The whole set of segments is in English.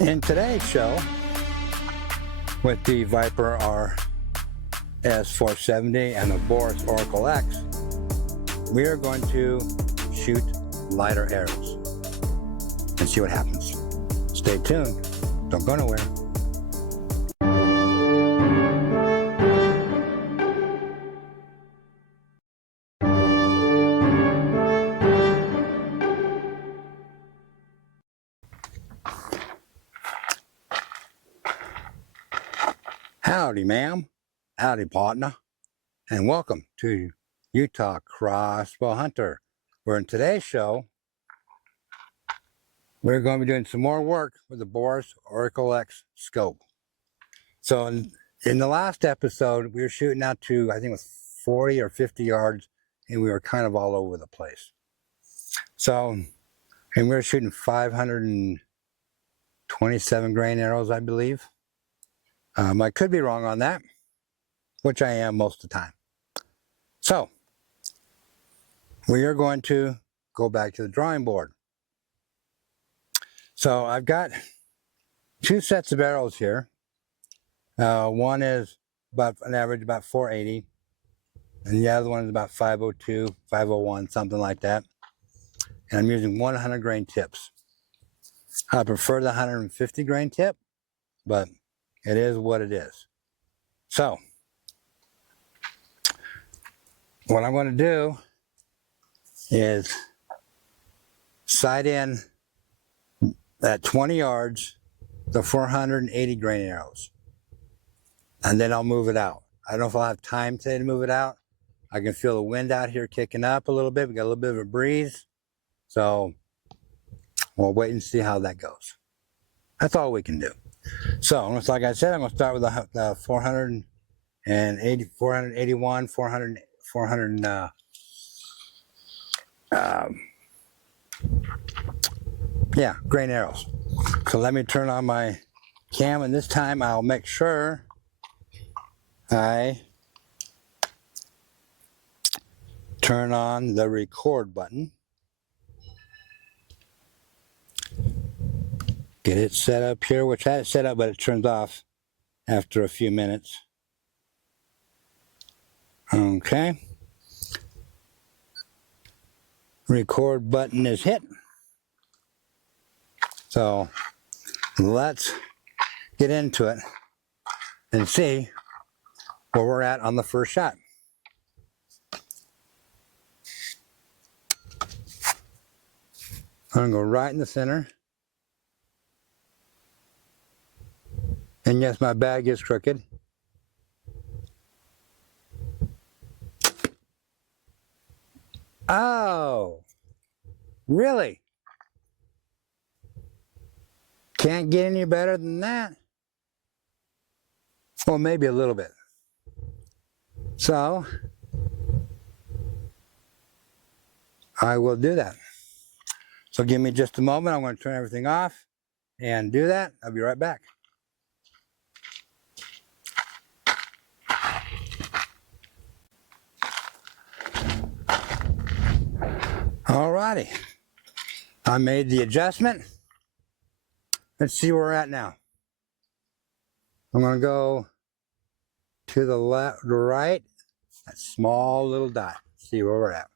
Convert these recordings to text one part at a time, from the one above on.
In today's show, with the Viper RS470 and the BURRIS ORCALE X, we are going to shoot lighter arrows and see what happens. Stay tuned. Don't go nowhere. Howdy, ma'am. Howdy, partner. And welcome to Utah Crossbow Hunter, where in today's show, we're going to be doing some more work with the BURRIS ORCALE X scope. So in the last episode, we were shooting out to, I think it was 40 or 50 yards, and we were kind of all over the place. So, and we were shooting 527 grain arrows, I believe. I could be wrong on that, which I am most of the time. So, we are going to go back to the drawing board. So, I've got two sets of arrows here. One is about an average about 480, and the other one is about 502, 501, something like that. And I'm using 100 grain tips. I prefer the 150 grain tip, but it is what it is. So, what I'm going to do is sight in at 20 yards the 480 grain arrows, and then I'll move it out. I don't know if I'll have time today to move it out. I can feel the wind out here kicking up a little bit. We got a little bit of a breeze, so we'll wait and see how that goes. That's all we can do. So, like I said, I'm going to start with the 480, 481, 400, grain arrows. So let me turn on my cam, and this time I'll make sure I turn on the record button. Get it set up here, which I had it set up, but it turns off after a few minutes. Okay. Record button is hit. So let's get into it and see where we're at on the first shot. I'm going to go right in the center. And yes, my bag is crooked. Oh, really? Can't get any better than that? Well, maybe a little bit. So, I will do that. So give me just a moment. I'm going to turn everything off and do that. I'll be right back. Alrighty, I made the adjustment. Let's see where we're at now. I'm going to go to the left, right, that small little dot. See where we're at.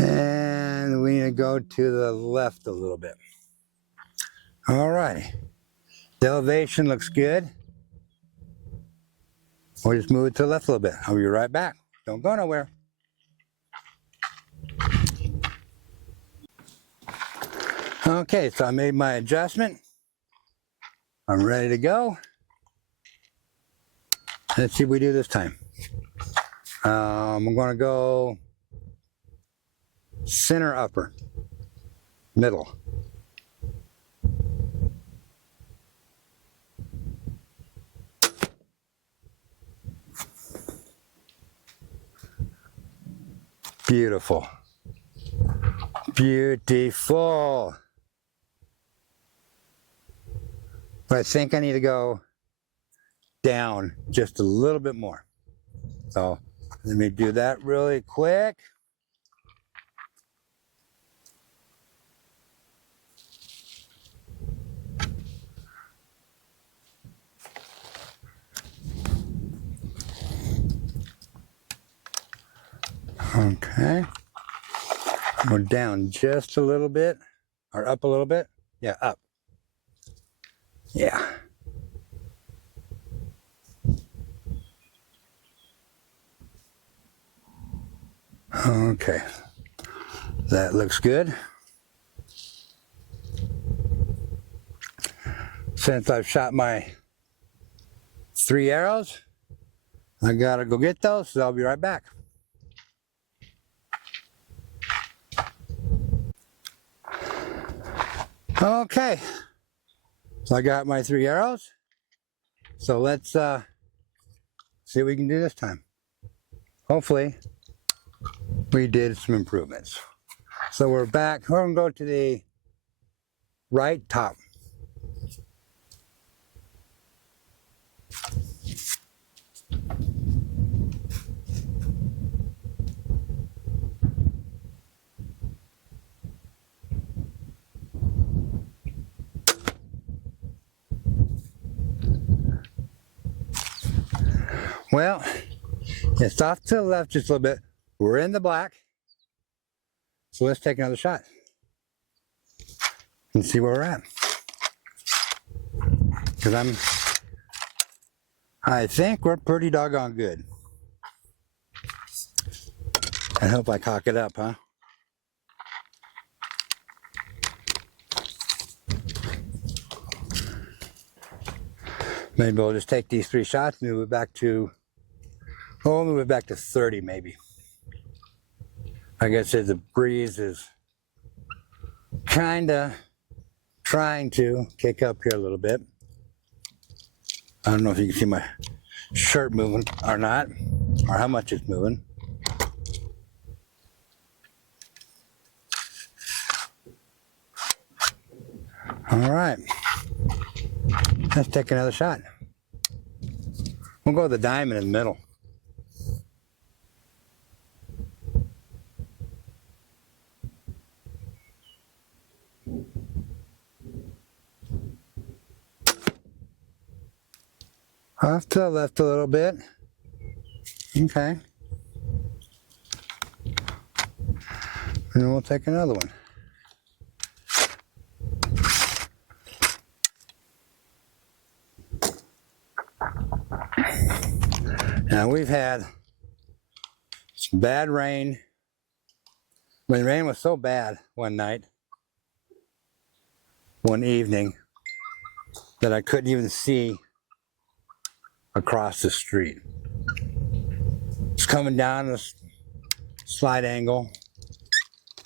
And we need to go to the left a little bit. All right. The elevation looks good. We'll just move it to the left a little bit. I'll be right back. Don't go nowhere. Okay, so I made my adjustment. I'm ready to go. Let's see what we do this time. I'm going to go center upper, middle. Beautiful. Beautiful. But I think I need to go down just a little bit more. So let me do that really quick. Okay. We're down just a little bit, or up a little bit. Yeah, up. Yeah. Okay. That looks good. Since I've shot my 3 arrows, I gotta go get those, so I'll be right back. Okay, so I got my 3 arrows. So let's see what we can do this time. Hopefully, we did some improvements. So we're back. We're gonna go to the right top. Well, it's off to the left just a little bit. We're in the black. So let's take another shot and see where we're at. Because I think we're pretty doggone good. I hope I cock it up, huh? Maybe we'll just take these 3 shots and move it back to, oh, move it back to 30 maybe. Like I said, the breeze is kind of trying to kick up here a little bit. I don't know if you can see my shirt moving or not, or how much it's moving. All right, let's take another shot. We'll go with the diamond in the middle. Off to the left a little bit. Okay. And then we'll take another one. Now we've had some bad rain. When the rain was so bad one night, one evening, that I couldn't even see across the street. It's coming down a slight angle,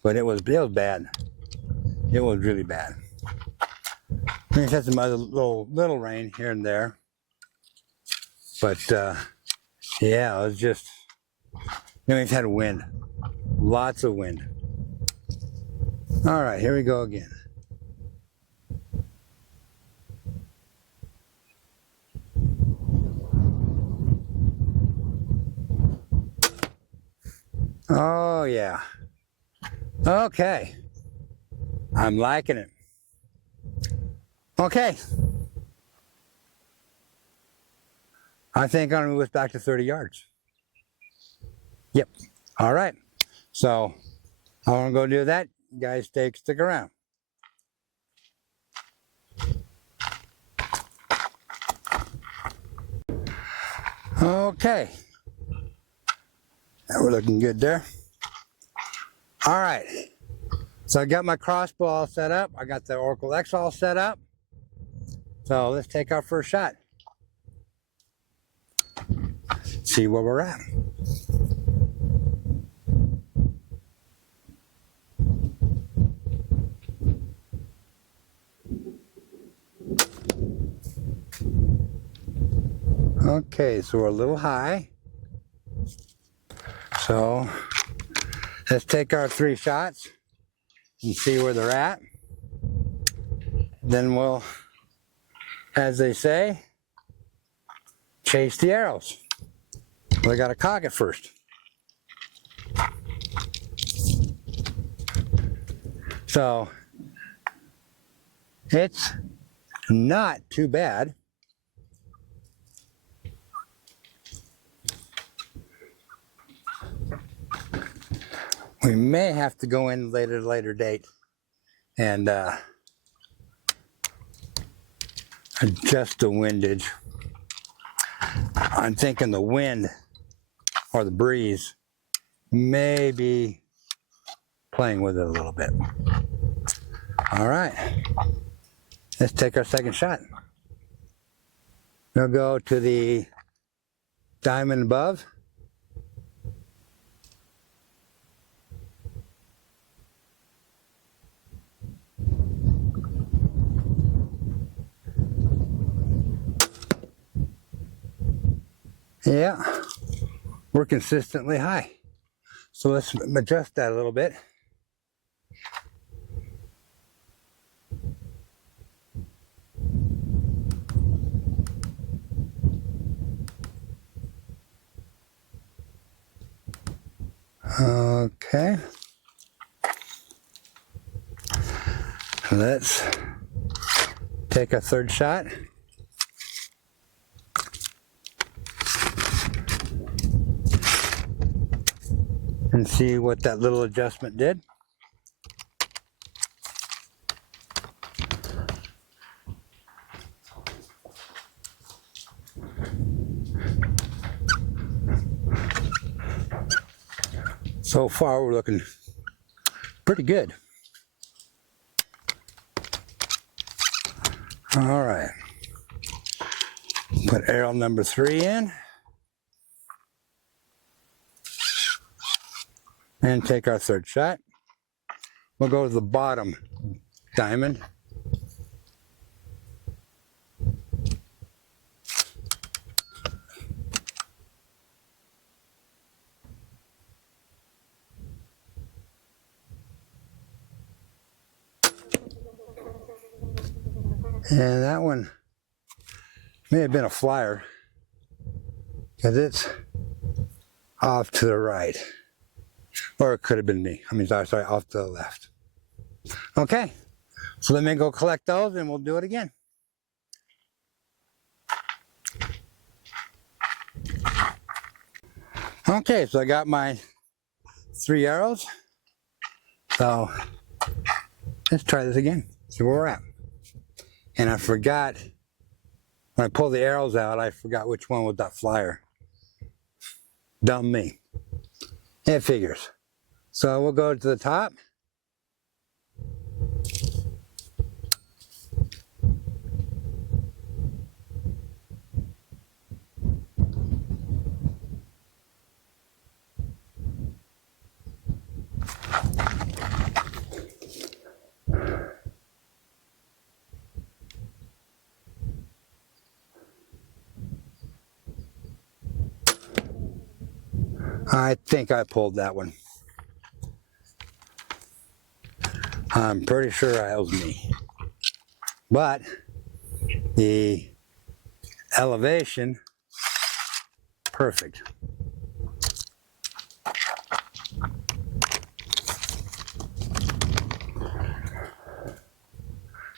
but it was bad. It was really bad. We had some other little rain here and there, but yeah, it was just. We've had wind, lots of wind. All right, here we go again. Oh, yeah. Okay. I'm liking it. Okay. I think I'm going to move us back to 30 yards. Yep. All right. So I want to go do that. You guys stick around. Okay. We're looking good there. All right. So I got my crossbow all set up. I got the ORCALE X all set up. So let's take our first shot. See where we're at. Okay, so we're a little high. So Let's take our 3 shots and see where they're at. Then we'll, as they say, chase the arrows. We gotta cock it first. So it's not too bad. We may have to go in later date and adjust the windage. I'm thinking the wind or the breeze may be playing with it a little bit. All right, let's take our second shot. We'll go to the diamond above. Yeah, we're consistently high. So let's adjust that a little bit. Okay. Let's take a third shot. And see what that little adjustment did. So far, we're looking pretty good. All right. Put arrow number 3 in. And take our third shot. We'll go to the bottom diamond. And that one may have been a flyer because it's off to the right. Or it could have been me. I mean, sorry, off to the left. Okay, so let me go collect those and we'll do it again. Okay, so I got my 3 arrows. So let's try this again, see where we're at. And I forgot, when I pulled the arrows out, I forgot which one was that flyer. Dumb me. It figures. So we'll go to the top. I think I pulled that one. I'm pretty sure it was me. But the elevation, perfect.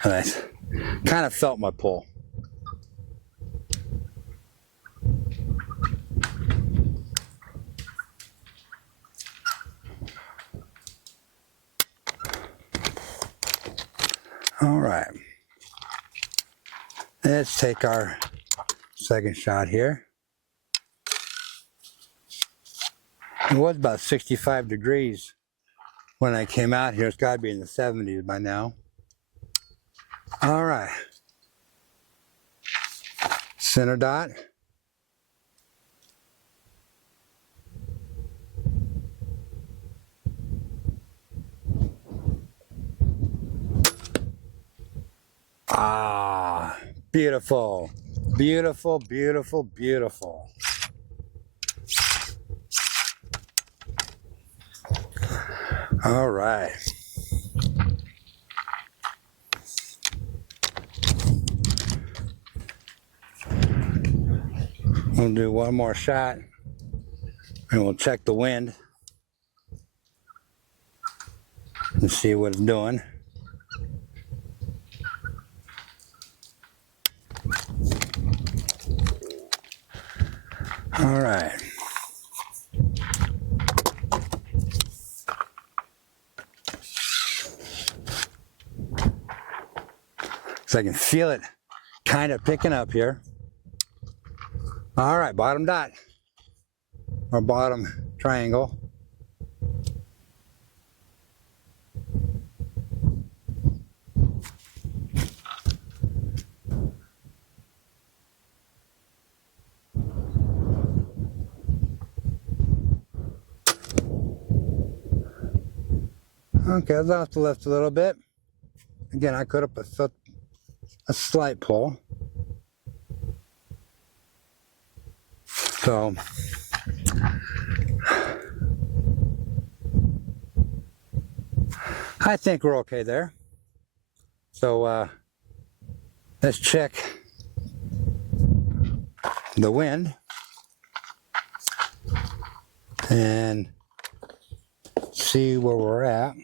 I kind of felt my pull. All right, let's take our second shot here. It was about 65 degrees when I came out here. It's got to be in the 70s by now. All right, center dot. Ah, beautiful, beautiful, beautiful, beautiful. All right. We'll do one more shot and we'll check the wind and see what it's doing. All right. So I can feel it kind of picking up here. All right, bottom dot or bottom triangle. Okay, I was off to the left a little bit. Again, I could have put a slight pull. So I think we're okay there. So let's check the wind and see where we're at.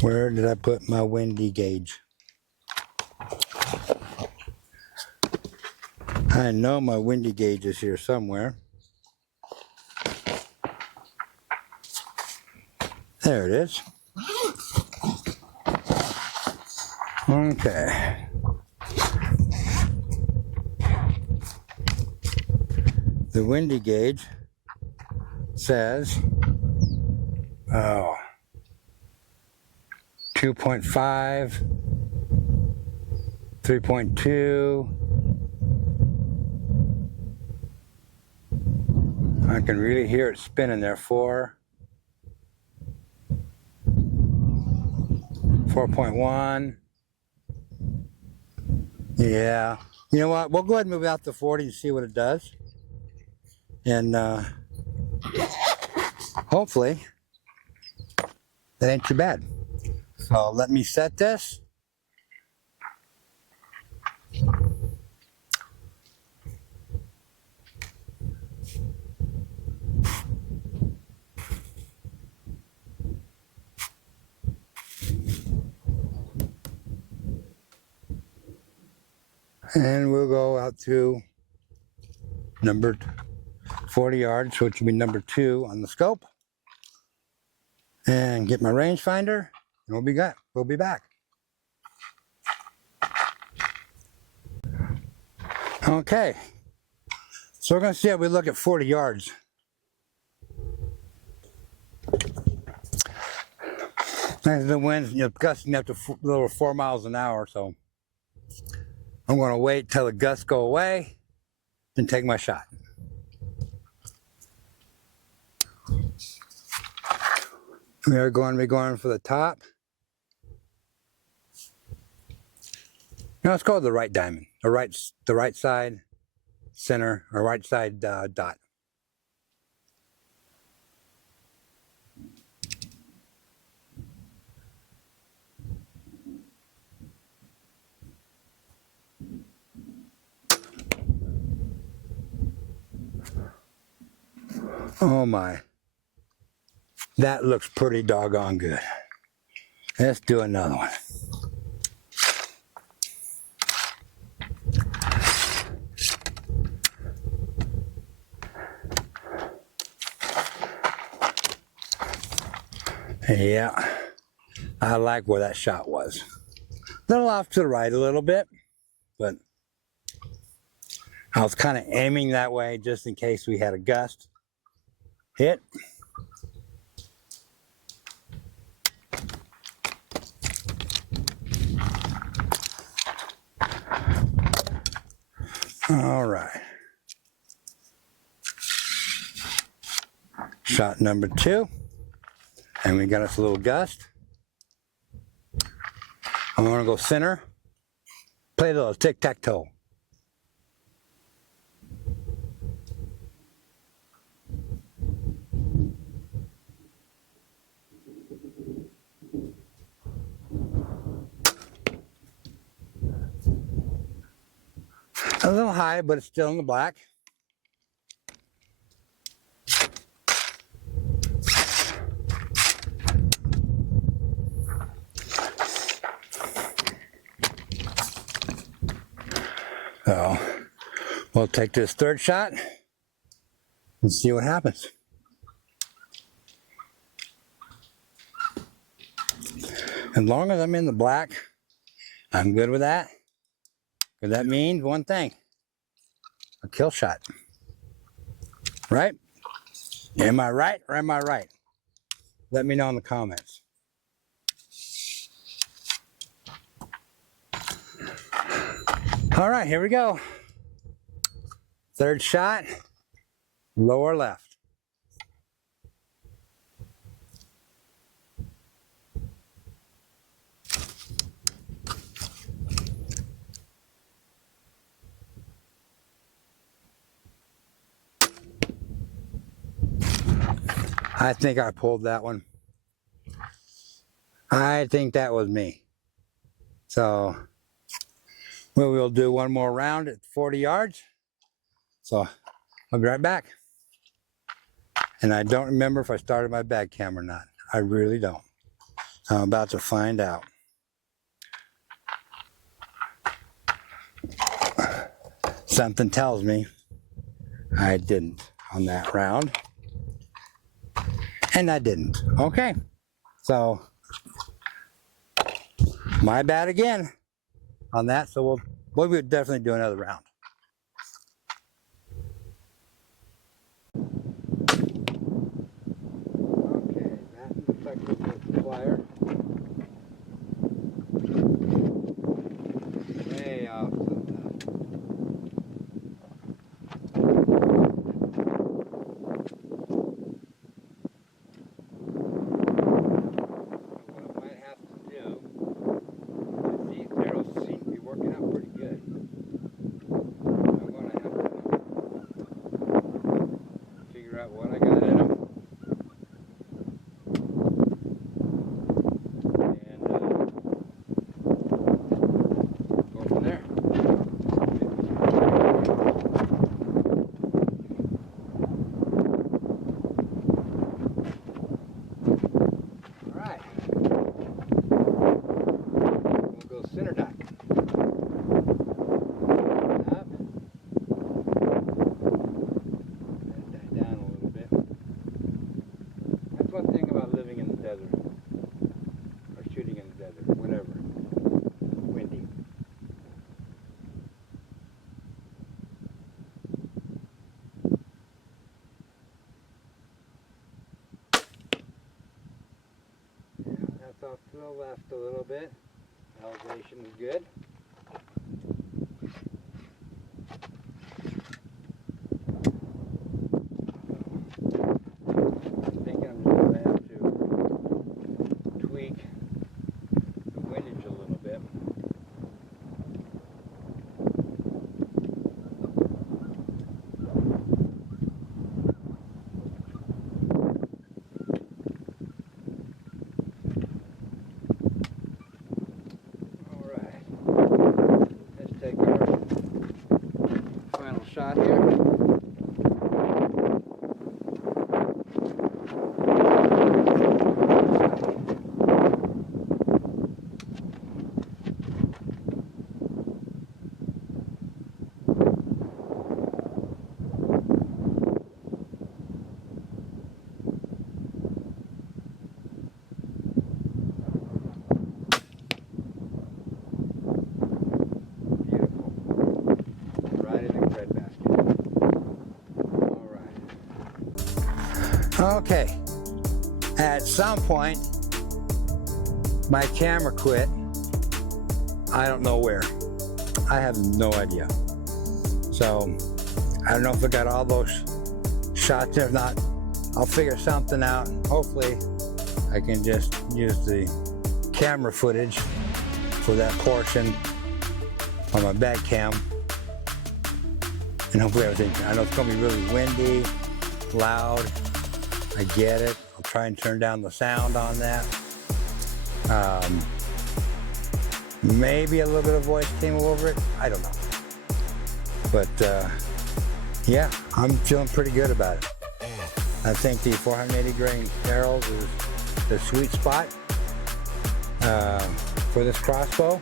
Where did I put my windy gauge? I know my windy gauge is here somewhere. There it is. Okay. The windy gauge says 2.5, 3.2. I can really hear it spinning there. 4.1. Yeah. You know what? We'll go ahead and move out to 40 and see what it does. And hopefully that ain't too bad. So let me set this. And we'll go out to number 40 yards, which will be number 2 on the scope. And get my rangefinder, and we'll be back. Okay, so we're going to see how we look at 40 yards. And the wind's gusting up to a little over 4 miles an hour, so I'm going to wait till the gusts go away and take my shot. We are going to be going for the top. Now let's go with the right diamond, the right side center, or right side dot. Oh my, that looks pretty doggone good. Let's do another one. Yeah, I like where that shot was. A little off to the right a little bit, but I was kind of aiming that way just in case we had a gust hit. All right. Shot number 2. And we got us a little gust. I'm going to go center. Play a little tic-tac-toe. A little high, but it's still in the black. So we'll take this third shot and see what happens. As long as I'm in the black, I'm good with that. Because that means one thing, a kill shot. Right? Am I right or am I right? Let me know in the comments. All right, here we go. Third shot, lower left. I think I pulled that one. I think that was me. So we'll do one more round at 40 yards. So I'll be right back. And I don't remember if I started my bag cam or not. I really don't. I'm about to find out. Something tells me I didn't on that round. And I didn't. Okay. So my bad again on that. So we'll definitely do another round. Okay, that effective with the plier. Way off to the left. What I might have to do, these arrows seem to be working out pretty good. I'm going to have to figure out what I got in them. Off to the left a little bit. Elevation is good. I think I'm just going to have to tweak the windage a little bit. Shot here. Okay, at some point, my camera quit. I don't know where. I have no idea. So, I don't know if I got all those shots there or not. I'll figure something out. Hopefully, I can just use the camera footage for that portion on my bag cam. And hopefully everything, I know it's gonna be really windy, loud. I get it. I'll try and turn down the sound on that. Maybe a little bit of voice came over it. I don't know. But yeah, I'm feeling pretty good about it. I think the 480 grain arrows is the sweet spot for this crossbow.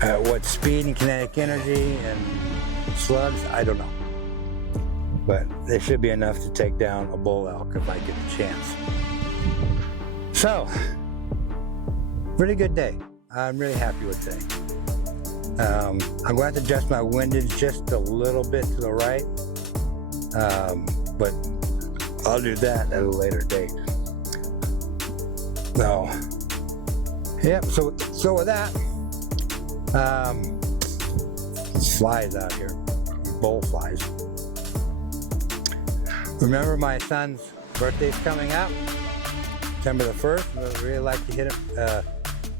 What speed and kinetic energy and slugs, I don't know. But they should be enough to take down a bull elk if I get the chance. So, really good day. I'm really happy with today. I'm going to have to adjust my windage just a little bit to the right. But I'll do that at a later date. So, yep, so with that, flies out here, bull flies. Remember, my son's birthday's coming up, September the 1st. I'd really like to hit him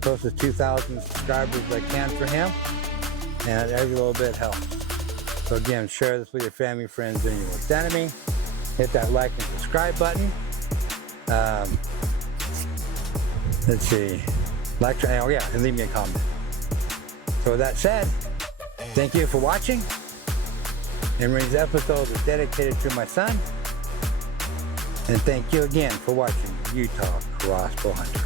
close to 2,000 subscribers as I can for him, and every little bit helps. So again, share this with your family, friends, and your worst enemy. Hit that like and subscribe button. Let's see, like, oh yeah, and leave me a comment. So with that said, thank you for watching. And these episodes are dedicated to my son. And thank you again for watching Utah Crossbow Hunter.